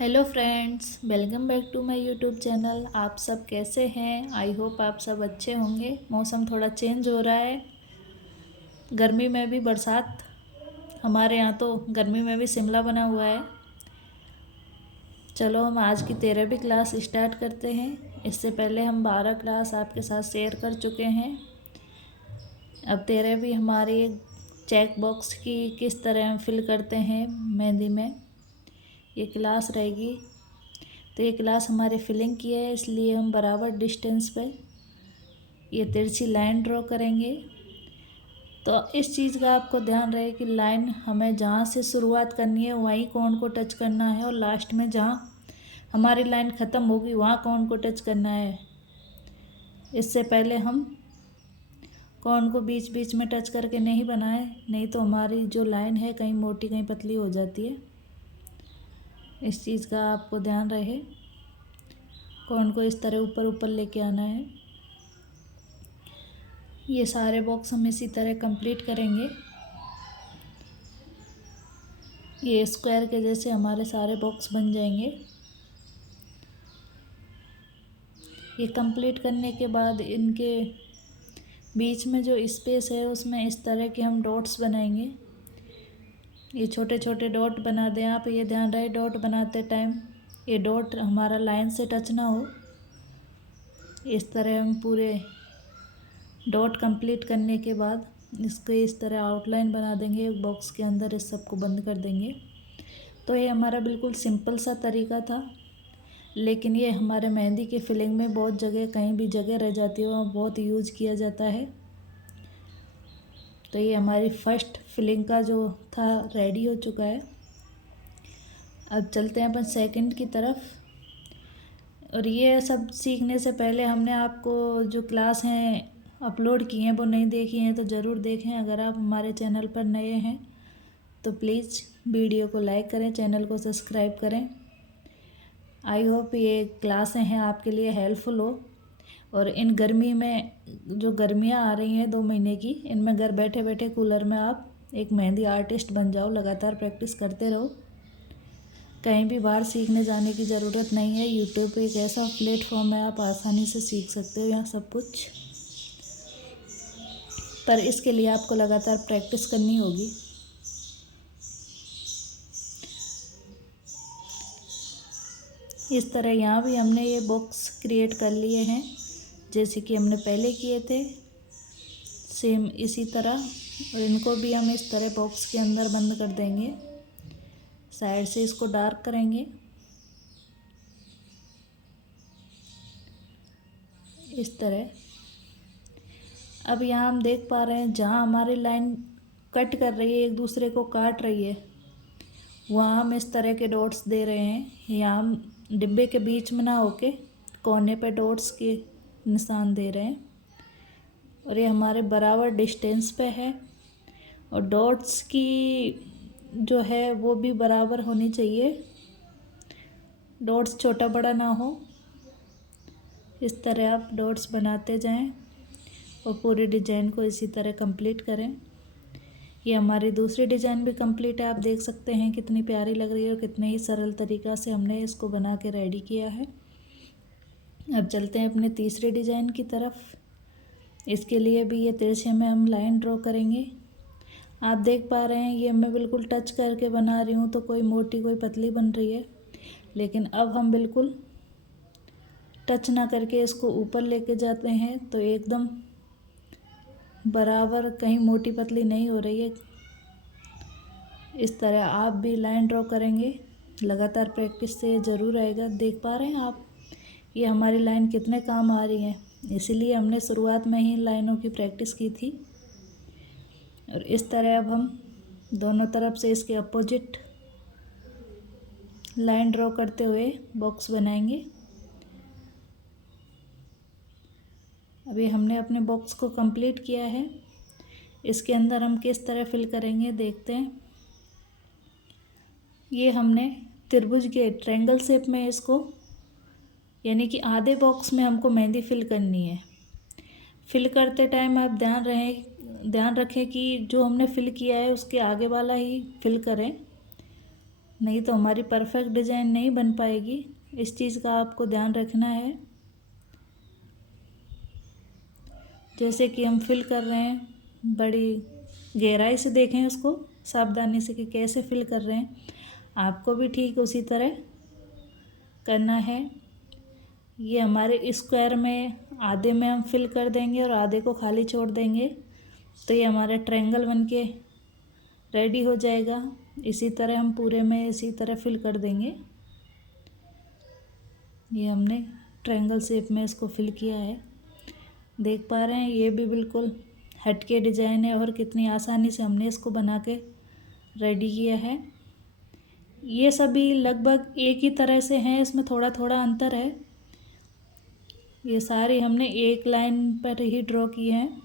Hello friends, welcome back to my YouTube channel. आप सब कैसे हैं? आई होप आप सब अच्छे होंगे। मौसम थोड़ा चेंज हो रहा है, गर्मी में भी बरसात। हमारे यहाँ तो गर्मी में भी शिमला बना हुआ है। चलो हम आज की 13वीं क्लास स्टार्ट करते हैं। इससे पहले हम 12 क्लास आपके साथ शेयर कर चुके हैं। अब 13वीं हमारी चेक बॉक्स की किस तरह हम फिल करते हैं मेहंदी में, ये क्लास रहेगी। तो ये क्लास हमारी फिलिंग की है, इसलिए हम बराबर डिस्टेंस पे ये तिरछी लाइन ड्रॉ करेंगे। तो इस चीज़ का आपको ध्यान रहे कि लाइन हमें जहाँ से शुरुआत करनी है वहीं कोण को टच करना है, और लास्ट में जहाँ हमारी लाइन ख़त्म होगी वहाँ कोण को टच करना है। इससे पहले हम कोण को बीच बीच में टच करके नहीं बनाए, नहीं तो हमारी जो लाइन है कहीं मोटी कहीं पतली हो जाती है। इस चीज़ का आपको ध्यान रहे। कोण को इस तरह ऊपर ऊपर लेके आना है। ये सारे बॉक्स हम इसी तरह कंप्लीट करेंगे। ये स्क्वायर के जैसे हमारे सारे बॉक्स बन जाएंगे। ये कंप्लीट करने के बाद इनके बीच में जो स्पेस है उसमें इस तरह के हम डॉट्स बनाएंगे। ये छोटे छोटे डॉट बना दें आप। ये ध्यान रहे डॉट बनाते टाइम ये डॉट हमारा लाइन से टच ना हो। इस तरह हम पूरे डॉट कंप्लीट करने के बाद इसको इस तरह आउटलाइन बना देंगे बॉक्स के अंदर, इस सबको बंद कर देंगे। तो ये हमारा बिल्कुल सिंपल सा तरीका था, लेकिन ये हमारे मेहंदी की फिलिंग में बहुत जगह कहीं भी जगह रह जाती है और बहुत यूज किया जाता है। तो ये हमारी फर्स्ट फिलिंग का जो था रेडी हो चुका है। अब चलते हैं अपन सेकंड की तरफ। और ये सब सीखने से पहले हमने आपको जो क्लास हैं अपलोड की हैं वो नहीं देखी हैं तो ज़रूर देखें। अगर आप हमारे चैनल पर नए हैं तो प्लीज़ वीडियो को लाइक करें, चैनल को सब्सक्राइब करें। आई होप ये क्लासें हैं आपके लिए हेल्पफुल हो। और इन गर्मी में जो गर्मियाँ आ रही हैं 2 महीने की, इनमें घर बैठे बैठे कूलर में आप एक मेहंदी आर्टिस्ट बन जाओ। लगातार प्रैक्टिस करते रहो, कहीं भी बाहर सीखने जाने की ज़रूरत नहीं है। यूट्यूब एक ऐसा प्लेटफॉर्म है, आप आसानी से सीख सकते हो यहाँ सब कुछ। पर इसके लिए आपको लगातार प्रैक्टिस करनी होगी। इस तरह यहाँ भी हमने ये बॉक्स क्रिएट कर लिए हैं जैसे कि हमने पहले किए थे, सेम इसी तरह। और इनको भी हम इस तरह बॉक्स के अंदर बंद कर देंगे। साइड से इसको डार्क करेंगे इस तरह। अब यहाँ हम देख पा रहे हैं जहाँ हमारी लाइन कट कर रही है, एक दूसरे को काट रही है, वहाँ हम इस तरह के डॉट्स दे रहे हैं। यहाँ हम डिब्बे के बीच में ना होके कोने पे डॉट्स के निशान दे रहे हैं। और ये हमारे बराबर डिस्टेंस पे है, और डॉट्स की जो है वो भी बराबर होनी चाहिए, डॉट्स छोटा बड़ा ना हो। इस तरह आप डॉट्स बनाते जाएं और पूरी डिज़ाइन को इसी तरह कंप्लीट करें। ये हमारी दूसरी डिज़ाइन भी कंप्लीट है। आप देख सकते हैं कितनी प्यारी लग रही है और कितने ही सरल तरीक़ा से हमने इसको बना के रेडी किया है। अब चलते हैं अपने तीसरे डिज़ाइन की तरफ। इसके लिए भी ये तिरछे में हम लाइन ड्रॉ करेंगे। आप देख पा रहे हैं ये मैं बिल्कुल टच करके बना रही हूँ, तो कोई मोटी कोई पतली बन रही है। लेकिन अब हम बिल्कुल टच ना करके इसको ऊपर लेके जाते हैं तो एकदम बराबर, कहीं मोटी पतली नहीं हो रही है। इस तरह आप भी लाइन ड्रॉ करेंगे, लगातार प्रैक्टिस से ज़रूर आएगा। देख पा रहे हैं आप ये हमारी लाइन कितने काम आ रही है, इसीलिए हमने शुरुआत में ही लाइनों की प्रैक्टिस की थी। और इस तरह अब हम दोनों तरफ से इसके अपोजिट लाइन ड्रॉ करते हुए बॉक्स बनाएंगे। अभी हमने अपने बॉक्स को कंप्लीट किया है। इसके अंदर हम किस तरह फिल करेंगे देखते हैं। ये हमने त्रिभुज के ट्रायंगल शेप में इसको, यानी कि आधे बॉक्स में हमको मेहंदी फिल करनी है। फिल करते टाइम आप ध्यान रखें कि जो हमने फिल किया है उसके आगे वाला ही फिल करें। नहीं तो हमारी परफेक्ट डिज़ाइन नहीं बन पाएगी। इस चीज़ का आपको ध्यान रखना है। जैसे कि हम फिल कर रहे हैं, बड़ी गहराई से देखें उसको, सावधानी से कि कैसे फिल कर रहे हैं। आपको भी ठीक उसी तरह करना है। ये हमारे स्क्वायर में आधे में हम फिल कर देंगे और आधे को खाली छोड़ देंगे, तो ये हमारा ट्रायंगल बन के रेडी हो जाएगा। इसी तरह हम पूरे में इसी तरह फिल कर देंगे। ये हमने ट्रायंगल शेप में इसको फिल किया है। देख पा रहे हैं ये भी बिल्कुल हटके डिज़ाइन है और कितनी आसानी से हमने इसको बना के रेडी किया है। ये सभी लगभग एक ही तरह से हैं, इसमें थोड़ा थोड़ा अंतर है। ये सारे हमने एक लाइन पर ही ड्रॉ किए हैं।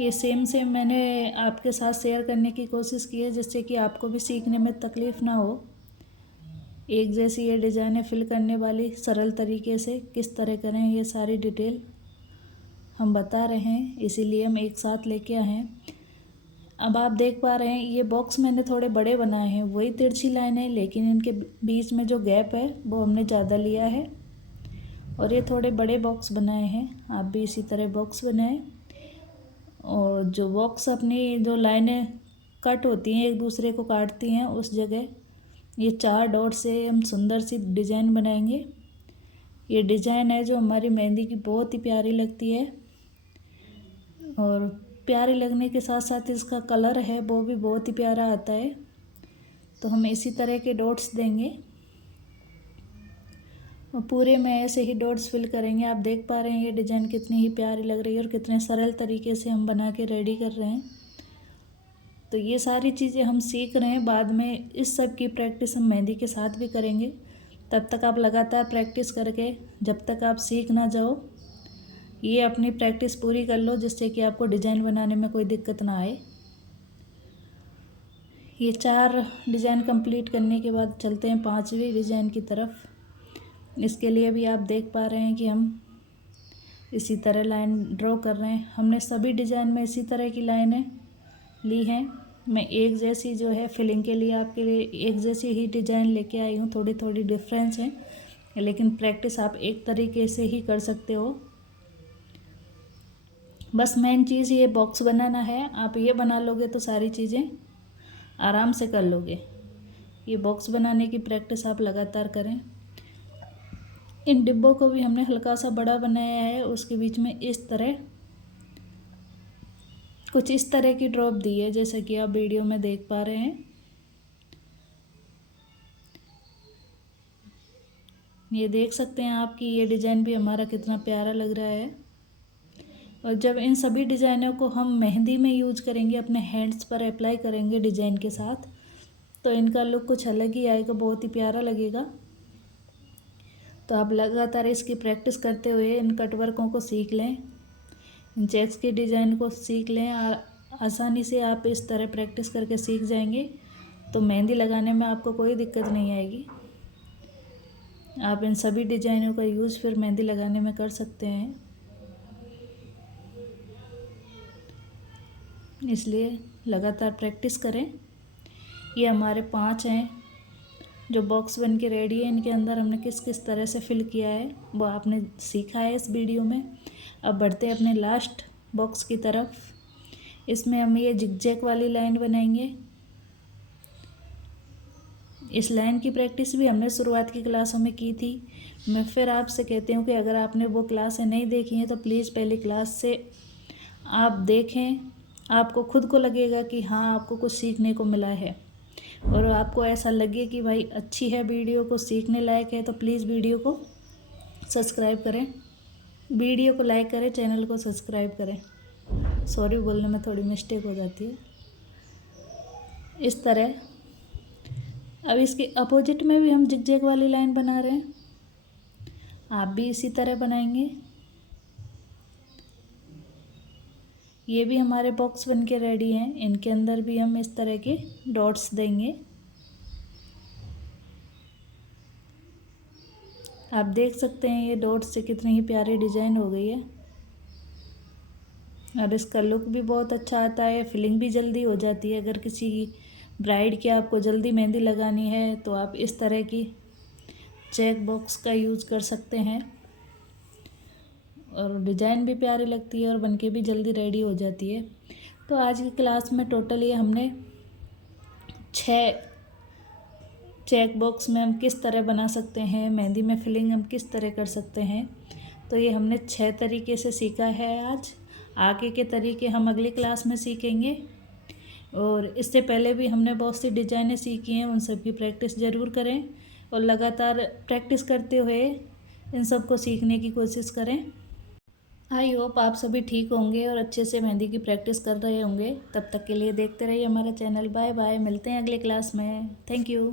ये सेम मैंने आपके साथ शेयर करने की कोशिश की है, जिससे कि आपको भी सीखने में तकलीफ़ ना हो। एक जैसी ये डिज़ाइनें फिल करने वाली सरल तरीके से किस तरह करें, ये सारी डिटेल हम बता रहे हैं, इसीलिए हम एक साथ लेके आए हैं। अब आप देख पा रहे हैं ये बॉक्स मैंने थोड़े बड़े बनाए हैं, वही तिरछी लाइन है, लेकिन इनके बीच में जो गैप है वो हमने ज़्यादा लिया है और ये थोड़े बड़े बॉक्स बनाए हैं। आप भी इसी तरह बॉक्स बनाएं। और जो बॉक्स अपनी जो लाइनें कट होती हैं, एक दूसरे को काटती हैं, उस जगह ये 4 डॉट से हम सुंदर सी डिज़ाइन बनाएंगे। ये डिज़ाइन है जो हमारी मेहंदी की बहुत ही प्यारी लगती है और प्यारी लगने के साथ साथ इसका कलर है वो भी बहुत ही प्यारा आता है। तो हम इसी तरह के डॉट्स देंगे और पूरे में ऐसे ही डॉट्स फिल करेंगे। आप देख पा रहे हैं ये डिज़ाइन कितनी ही प्यारी लग रही है और कितने सरल तरीके से हम बना के रेडी कर रहे हैं। तो ये सारी चीज़ें हम सीख रहे हैं, बाद में इस सब की प्रैक्टिस हम मेहंदी के साथ भी करेंगे। तब तक आप लगातार प्रैक्टिस करके, जब तक आप सीख ना जाओ, ये अपनी प्रैक्टिस पूरी कर लो, जिससे कि आपको डिज़ाइन बनाने में कोई दिक्कत ना आए। ये 4 डिज़ाइन कंप्लीट करने के बाद चलते हैं 5वीं डिज़ाइन की तरफ। इसके लिए भी आप देख पा रहे हैं कि हम इसी तरह लाइन ड्रॉ कर रहे हैं। हमने सभी डिज़ाइन में इसी तरह की लाइनें ली हैं। मैं एक जैसी जो है फिलिंग के लिए आपके लिए एक जैसी ही डिज़ाइन लेके आई हूँ, थोड़ी थोड़ी डिफरेंस है, लेकिन प्रैक्टिस आप एक तरीके से ही कर सकते हो। बस मेन चीज़ ये बॉक्स बनाना है। आप ये बना लोगे तो सारी चीज़ें आराम से कर लोगे। ये बॉक्स बनाने की प्रैक्टिस आप लगातार करें। इन डिब्बों को भी हमने हल्का सा बड़ा बनाया है, उसके बीच में इस तरह कुछ इस तरह की ड्रॉप दी है, जैसे कि आप वीडियो में देख पा रहे हैं। ये देख सकते हैं आप कि ये डिज़ाइन भी हमारा कितना प्यारा लग रहा है। और जब इन सभी डिज़ाइनों को हम मेहंदी में यूज करेंगे, अपने हैंड्स पर अप्लाई करेंगे डिज़ाइन के साथ, तो इनका लुक कुछ अलग ही आएगा, बहुत ही प्यारा लगेगा। तो आप लगातार इसकी प्रैक्टिस करते हुए इन कटवर्कों को सीख लें, इन चेक्स की डिज़ाइन को सीख लें। आसानी से आप इस तरह प्रैक्टिस करके सीख जाएंगे तो मेहंदी लगाने में आपको कोई दिक्कत नहीं आएगी। आप इन सभी डिज़ाइनों का यूज़ फिर मेहंदी लगाने में कर सकते हैं, इसलिए लगातार प्रैक्टिस करें। ये हमारे 5 हैं जो बॉक्स बन के रेडी है। इनके अंदर हमने किस किस तरह से फिल किया है वो आपने सीखा है इस वीडियो में। अब बढ़ते हैं अपने लास्ट बॉक्स की तरफ। इसमें हम ये जिगजैग वाली लाइन बनाएंगे। इस लाइन की प्रैक्टिस भी हमने शुरुआत की क्लासों में की थी। मैं फिर आपसे कहती हूँ कि अगर आपने वो क्लासें नहीं देखी हैं तो प्लीज़ पहली क्लास से आप देखें। आपको खुद को लगेगा कि हाँ, आपको कुछ सीखने को मिला है, और आपको ऐसा लगे कि भाई अच्छी है वीडियो, को सीखने लायक है, तो प्लीज़ वीडियो को सब्सक्राइब करें, वीडियो को लाइक करें, चैनल को सब्सक्राइब करें। सॉरी, बोलने में थोड़ी मिस्टेक हो जाती है। इस तरह अब इसके अपोजिट में भी हम जिगजैग वाली लाइन बना रहे हैं। आप भी इसी तरह बनाएंगे। ये भी हमारे बॉक्स बन के रेडी हैं। इनके अंदर भी हम इस तरह के डॉट्स देंगे। आप देख सकते हैं ये डॉट्स से कितनी ही प्यारी डिज़ाइन हो गई है और इसका लुक भी बहुत अच्छा आता है। फिलिंग भी जल्दी हो जाती है। अगर किसी ब्राइड की आपको जल्दी मेहंदी लगानी है तो आप इस तरह की चेक बॉक्स का यूज़ कर सकते हैं, और डिज़ाइन भी प्यारी लगती है और बनके भी जल्दी रेडी हो जाती है। तो आज की क्लास में टोटल ये हमने 6 चेक बॉक्स में हम किस तरह बना सकते हैं, मेहंदी में फिलिंग हम किस तरह कर सकते हैं, तो ये हमने 6 तरीके से सीखा है आज। आगे के तरीके हम अगली क्लास में सीखेंगे, और इससे पहले भी हमने बहुत सी डिज़ाइनें सीखी हैं, उन सब की प्रैक्टिस ज़रूर करें और लगातार प्रैक्टिस करते हुए इन सब को सीखने की कोशिश करें। आई होप आप सभी ठीक होंगे और अच्छे से मेहंदी की प्रैक्टिस कर रहे होंगे। तब तक के लिए देखते रहिए हमारा चैनल। बाय बाय, मिलते हैं अगले क्लास में। Thank you.